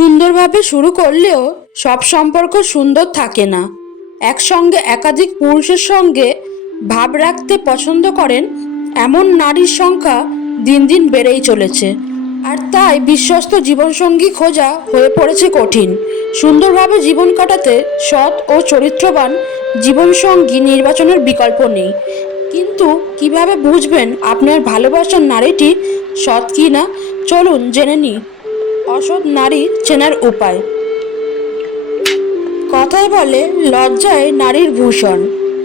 সুন্দরভাবে শুরু করলেও সব সম্পর্ক সুন্দর থাকে না। একসঙ্গে একাধিক পুরুষের সঙ্গে ভাব রাখতে পছন্দ করেন, এমন নারীর সংখ্যা দিন দিন বেড়েই চলেছে। আর তাই বিশ্বস্ত জীবনসঙ্গী খোঁজা হয়ে পড়েছে কঠিন। সুন্দরভাবে জীবন কাটাতে সৎ ও চরিত্রবান জীবনসঙ্গী নির্বাচনের বিকল্প নেই। কিন্তু কীভাবে বুঝবেন আপনার ভালোবাসার নারীটি সৎ কি না চলুন জেনে নিই। অসৎ নারী চেনার উপায়। কথায় বলে, লজ্জায় নারীর ভূষণ।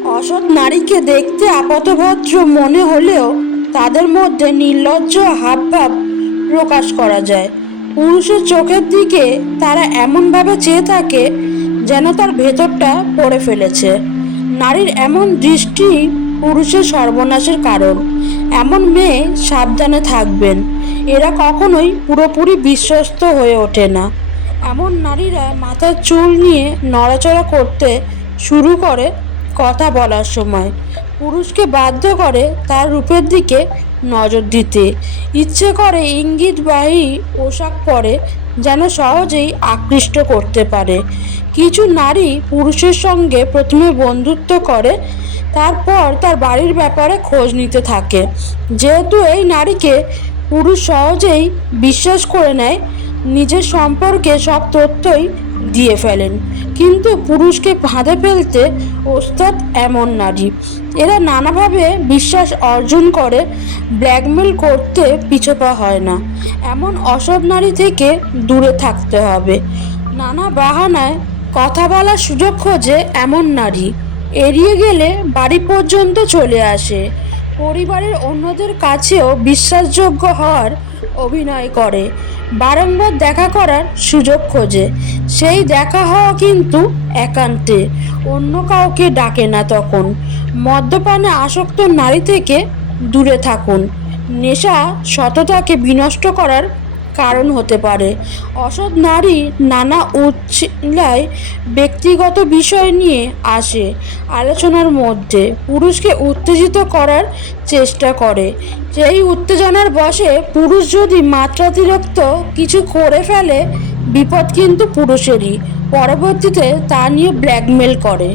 অসৎ নারীকে দেখতে আপাতভদ্র মনে হলেও তাদের মধ্যে নির্লজ্জ হাবভাব প্রকাশ করা যায়। পুরুষের চোখের দিকে তারা এমনভাবে চেয়ে থাকে যেন তার ভেতরটা পড়ে ফেলেছে। নারীর এমন দৃষ্টি পুরুষের সর্বনাশের কারণ। এমন মেয়ে সাবধানে থাকবেন। এরা কখনোই পুরোপুরি বিশ্বস্ত হয়ে ওঠে না। এমন নারীরা মাথার চুল নিয়ে নড়াচড়া করতে শুরু করে কথা বলার সময়। পুরুষকে বাধ্য করে তার রূপের দিকে নজর দিতে। ইচ্ছে করে ইঙ্গিতবাহী পোশাক পরে যেন সহজেই আকৃষ্ট করতে পারে। কিছু নারী পুরুষের সঙ্গে প্রথমে বন্ধুত্ব করে, তারপর তার বাড়ির ব্যাপারে খোঁজ নিতে থাকে। যেহেতু এই নারীকে পুরুষ সহজেই বিশ্বাস করে নেয়, নিজের সম্পর্কে সব তথ্যই দিয়ে ফেলেন। কিন্তু পুরুষকে ফাঁদে ফেলতে ওস্তাদ এমন নারী। এরা নানাভাবে বিশ্বাস অর্জন করে ব্ল্যাকমেল করতে পিছপা হয় না। এমন অসব নারী থেকে দূরে থাকতে হবে। নানা বাহানায় কথা বলার সুযোগ খোঁজে এমন নারী। এড়িয়ে গেলে বাড়ি পর্যন্ত চলে আসে। পরিবারের অন্যদের কাছেও বিশ্বাসযোগ্য হওয়ার অভিনয় করে। বারংবার দেখা করার সুযোগ খোঁজে। সেই দেখা হওয়া কিন্তু একান্তে। অন্য কাউকে ডাকে না তখন। মদ্যপানে আসক্ত নারী থেকে দূরে থাকুন। নেশা সততাকে বিনষ্ট করার কারণ হতে পারে। অসৎ নারী নানা উচ্ছিলায় ব্যক্তিগত বিষয় নিয়ে আসে, আলোচনার মধ্যে। পুরুষকে উত্তেজিত করার চেষ্টা করে। সেই উত্তেজনার বশে পুরুষ যদি মাত্রাতিরিক্ত কিছু করে ফেলে, বিপদ কিন্তু পুরুষেরই। পরবর্তীতে তা নিয়ে ব্ল্যাকমেল করে।